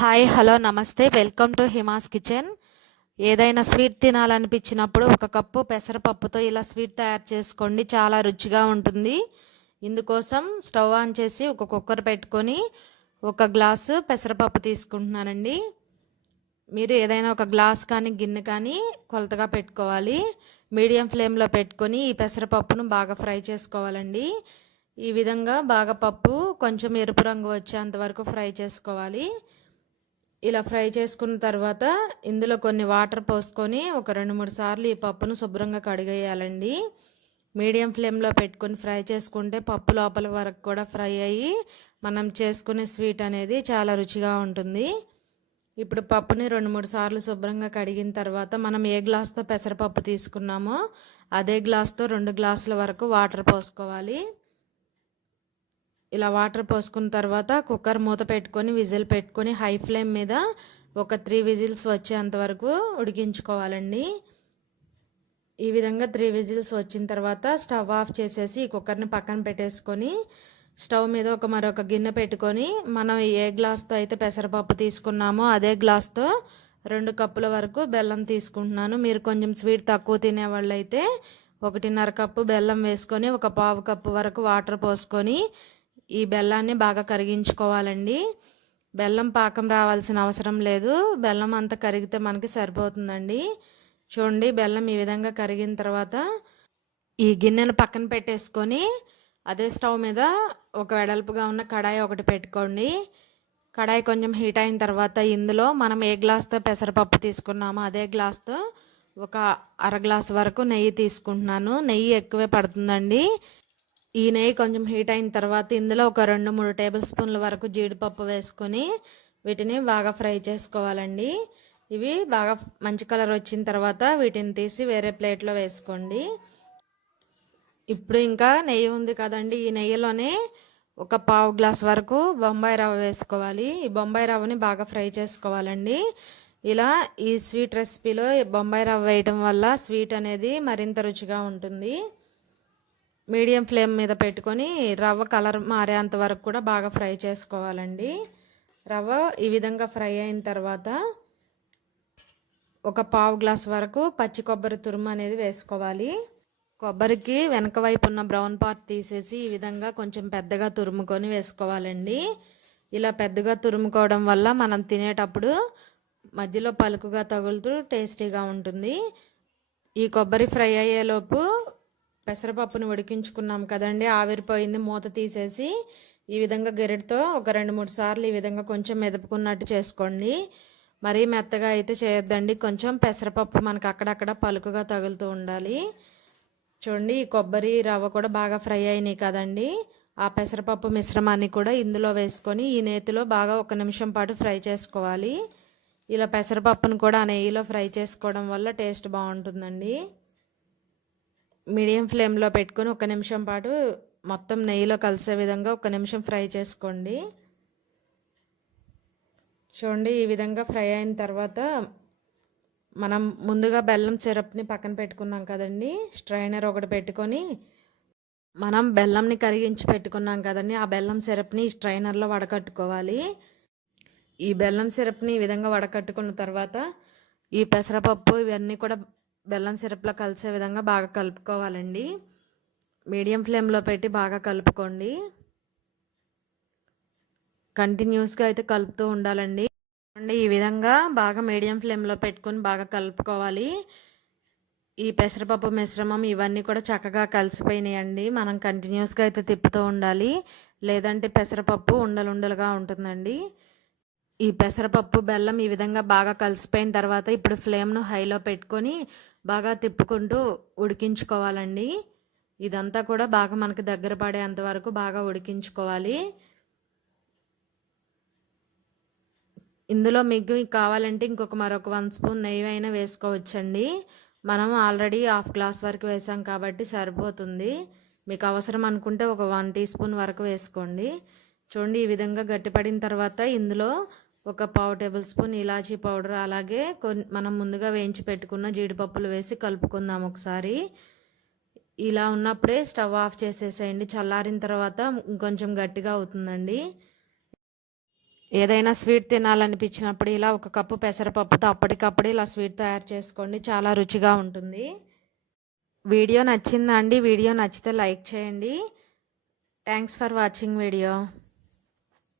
Hi hello నమస్తే. Welcome to Hima's kitchen. ఏదైనా sweet తినాలనిపించినప్పుడు ఒక కప్పు పెసరపప్పుతో ఇలా స్వీట్ తయారు చేసుకోండి. చాలా రుచిగా ఉంటుంది. ఇందుకోసం స్టవ్ ఆన్ చేసి ఒక కుక్కర్ పెట్టుకొని ఒక గ్లాసు పెసరపప్పు తీసుకుంటున్నానండి. మీరు ఏదైనా ఒక గ్లాస్ కానీ గిన్నె కానీ కొలతగా పెట్టుకోవాలి. మీడియం ఫ్లేమ్లో పెట్టుకొని ఈ పెసరపప్పును బాగా ఫ్రై చేసుకోవాలండి. ఈ విధంగా బాగా పప్పు కొంచెం ఎరుపు రంగు వచ్చేంత వరకు ఫ్రై చేసుకోవాలి. ఇలా ఫ్రై చేసుకున్న తర్వాత ఇందులో కొన్ని వాటర్ పోసుకొని ఒక రెండు మూడు సార్లు ఈ పప్పును శుభ్రంగా కడిగేయాలండి. మీడియం ఫ్లేమ్లో పెట్టుకొని ఫ్రై చేసుకుంటే పప్పు లోపల వరకు కూడా ఫ్రై అయ్యి మనం చేసుకునే స్వీట్ అనేది చాలా రుచిగా ఉంటుంది. ఇప్పుడు పప్పుని రెండు మూడు సార్లు శుభ్రంగా కడిగిన తర్వాత మనం ఏ గ్లాస్తో పెసరపప్పు తీసుకున్నామో అదే గ్లాస్తో రెండు గ్లాసుల వరకు వాటర్ పోసుకోవాలి. ఇలా వాటర్ పోసుకున్న తర్వాత కుక్కర్ మూత పెట్టుకొని విజిల్ పెట్టుకొని హై ఫ్లేమ్ మీద ఒక త్రీ విజిల్స్ వచ్చేంత వరకు ఉడికించుకోవాలండి. ఈ విధంగా త్రీ విజిల్స్ వచ్చిన తర్వాత స్టవ్ ఆఫ్ చేసేసి ఈ కుక్కర్ని పక్కన పెట్టేసుకొని స్టవ్ మీద ఒక మరొక గిన్నె పెట్టుకొని మనం ఏ గ్లాస్తో అయితే పెసరపప్పు తీసుకున్నామో అదే గ్లాస్తో రెండు కప్పుల వరకు బెల్లం తీసుకుంటున్నాను. మీరు కొంచెం స్వీట్ తక్కువ తినేవాళ్ళు అయితే ఒకటిన్నర కప్పు బెల్లం వేసుకొని ఒక పావు కప్పు వరకు వాటర్ పోసుకొని ఈ బెల్లాన్ని బాగా కరిగించుకోవాలండి. బెల్లం పాకం రావాల్సిన అవసరం లేదు. బెల్లం అంతా కరిగితే మనకి సరిపోతుందండి. చూడండి బెల్లం ఈ విధంగా కరిగిన తర్వాత ఈ గిన్నెను పక్కన పెట్టేసుకొని అదే స్టవ్ మీద ఒక వెడల్పుగా ఉన్న కడాయి ఒకటి పెట్టుకోండి. కడాయి కొంచెం హీట్ అయిన తర్వాత ఇందులో మనం ఏ గ్లాస్తో పెసరపప్పు తీసుకున్నామో అదే గ్లాస్తో ఒక అర గ్లాస్ వరకు నెయ్యి తీసుకుంటున్నాను. నెయ్యి ఎక్కువే పడుతుందండి. ఈ నెయ్యి కొంచెం హీట్ అయిన తర్వాత ఇందులో ఒక రెండు మూడు టేబుల్ స్పూన్ల వరకు జీడిపప్పు వేసుకొని వీటిని బాగా ఫ్రై చేసుకోవాలండి. ఇవి బాగా మంచి కలర్ వచ్చిన తర్వాత వీటిని తీసి వేరే ప్లేట్లో వేసుకోండి. ఇప్పుడు ఇంకా నెయ్యి ఉంది కదండి ఈ నెయ్యిలోనే ఒక పావు గ్లాస్ వరకు బొంబాయి రవ్వ వేసుకోవాలి. ఈ బొంబాయి రవ్వని బాగా ఫ్రై చేసుకోవాలండి. ఇలా ఈ స్వీట్ రెసిపీలో బొంబాయి రవ్వ వేయటం వల్ల స్వీట్ అనేది మరింత రుచిగా ఉంటుంది. మీడియం ఫ్లేమ్ మీద పెట్టుకొని రవ్వ కలర్ మారేంత వరకు కూడా బాగా ఫ్రై చేసుకోవాలండి. రవ్వ ఈ విధంగా ఫ్రై అయిన తర్వాత ఒక పావు గ్లాస్ వరకు పచ్చి కొబ్బరి తురుము అనేది వేసుకోవాలి. కొబ్బరికి వెనక వైపు ఉన్న బ్రౌన్ పార్ట్ తీసేసి ఈ విధంగా కొంచెం పెద్దగా తురుముకొని వేసుకోవాలండి. ఇలా పెద్దగా తురుముకోవడం వల్ల మనం తినేటప్పుడు మధ్యలో పలుకుగా తగులుతూ టేస్టీగా ఉంటుంది. ఈ కొబ్బరి ఫ్రై అయ్యేలోపు పెసరపప్పును ఉడికించుకున్నాం కదండి. ఆవిరిపోయింది. మూత తీసేసి ఈ విధంగా గెరెట్తో ఒక రెండు మూడు సార్లు ఈ విధంగా కొంచెం మెదుపుకున్నట్టు చేసుకోండి. మరీ మెత్తగా అయితే చేయొద్దండి. కొంచెం పెసరపప్పు మనకు అక్కడక్కడ పలుకుగా తగులుతూ ఉండాలి. చూడండి ఈ కొబ్బరి రవ్వ కూడా బాగా ఫ్రై అయినాయి కదండి. ఆ పెసరపప్పు మిశ్రమాన్ని కూడా ఇందులో వేసుకొని ఈ నేతిలో బాగా ఒక నిమిషం పాటు ఫ్రై చేసుకోవాలి. ఇలా పెసరపప్పును కూడా ఆ నెయ్యిలో ఫ్రై చేసుకోవడం వల్ల టేస్ట్ బాగుంటుందండి. మీడియం ఫ్లేమ్లో పెట్టుకొని ఒక నిమిషం పాటు మొత్తం నెయ్యిలో కలిసే విధంగా ఒక నిమిషం ఫ్రై చేసుకోండి. చూడండి ఈ విధంగా ఫ్రై అయిన తర్వాత మనం ముందుగా బెల్లం సిరప్ని పక్కన పెట్టుకున్నాం కదండి. స్ట్రైనర్ ఒకటి పెట్టుకొని మనం బెల్లంని కరిగించి పెట్టుకున్నాం కదండి. ఆ బెల్లం సిరప్ని స్ట్రైనర్లో వడకట్టుకోవాలి. ఈ బెల్లం సిరప్ని ఈ విధంగా వడకట్టుకున్న తర్వాత ఈ పెసరపప్పు ఇవన్నీ కూడా బెల్లం సిరప్లో కలిసే విధంగా బాగా కలుపుకోవాలండి. మీడియం ఫ్లేమ్లో పెట్టి బాగా కలుపుకోండి. కంటిన్యూస్గా అయితే కలుపుతూ ఉండాలండి. అండి ఈ విధంగా బాగా మీడియం ఫ్లేమ్లో పెట్టుకొని బాగా కలుపుకోవాలి. ఈ పెసరపప్పు మిశ్రమం ఇవన్నీ కూడా చక్కగా కలిసిపోయినాయండి. మనం కంటిన్యూస్గా అయితే తిప్పుతూ ఉండాలి. లేదంటే పెసరపప్పు ఉండలుండలుగా ఉంటుందండి. ఈ పెసరపప్పు బెల్లం ఈ విధంగా బాగా కలిసిపోయిన తర్వాత ఇప్పుడు ఫ్లేమ్ను హైలో పెట్టుకొని బాగా తిప్పుకుంటూ ఉడికించుకోవాలండి. ఇదంతా కూడా బాగా మనకి దగ్గర పడేంత వరకు బాగా ఉడికించుకోవాలి. ఇందులో మీకు కావాలంటే ఇంకొక మరొక వన్ స్పూన్ నెయ్యి అయినా వేసుకోవచ్చండి. మనం ఆల్రెడీ హాఫ్ గ్లాస్ వరకు వేసాం కాబట్టి సరిపోతుంది. మీకు అవసరం అనుకుంటే ఒక వన్ టీ స్పూన్ వరకు వేసుకోండి. చూడండి ఈ విధంగా గట్టిపడిన తర్వాత ఇందులో ఒక పావు టేబుల్ స్పూన్ ఇలాచీ పౌడర్ అలాగే కొన్ని మనం ముందుగా వేయించి పెట్టుకున్న జీడిపప్పులు వేసి కలుపుకుందాం ఒకసారి. ఇలా ఉన్నప్పుడే స్టవ్ ఆఫ్ చేసేసేయండి. చల్లారిన తర్వాత ఇంకొంచెం గట్టిగా అవుతుందండి. ఏదైనా స్వీట్ తినాలనిపించినప్పుడు ఇలా ఒక కప్పు పెసరపప్పుతో అప్పటికప్పుడు ఇలా స్వీట్ తయారు చేసుకోండి. చాలా రుచిగా ఉంటుంది. వీడియో నచ్చిందా అండి? వీడియో నచ్చితే లైక్ చేయండి. Thanks for watching video.